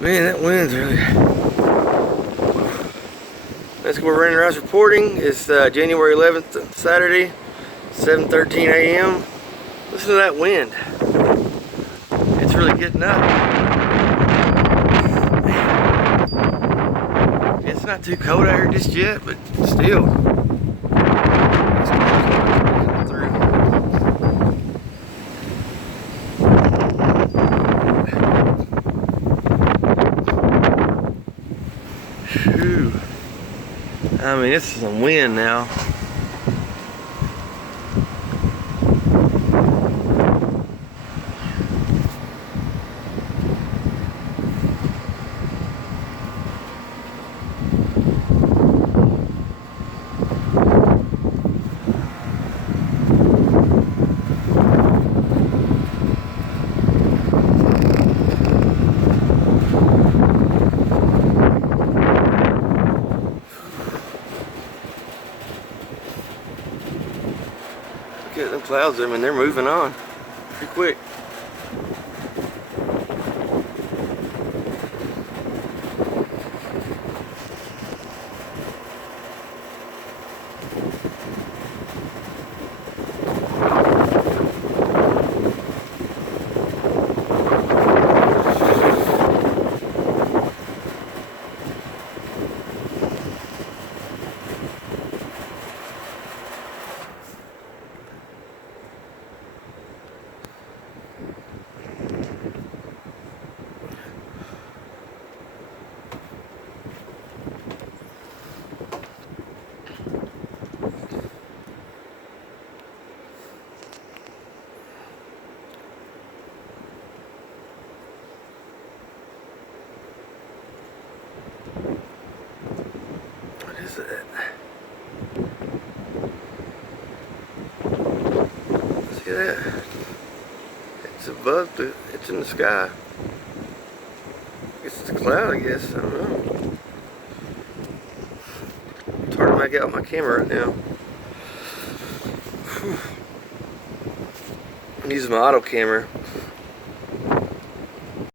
Man, that wind's really... sKybizzare Rice reporting. It's January 11th, Saturday, 7:13 a.m. Listen to that wind. It's really getting up. Man. It's not too cold out here just yet, but still. It's coming through. Whew. I mean, this is some wind now. Look at them clouds, I mean, they're moving on pretty quick. What is that? See that? It's above the, it's in the sky. It's a cloud, I guess. I don't know. It's hard to make out my camera right now. Whew. I'm using my auto camera.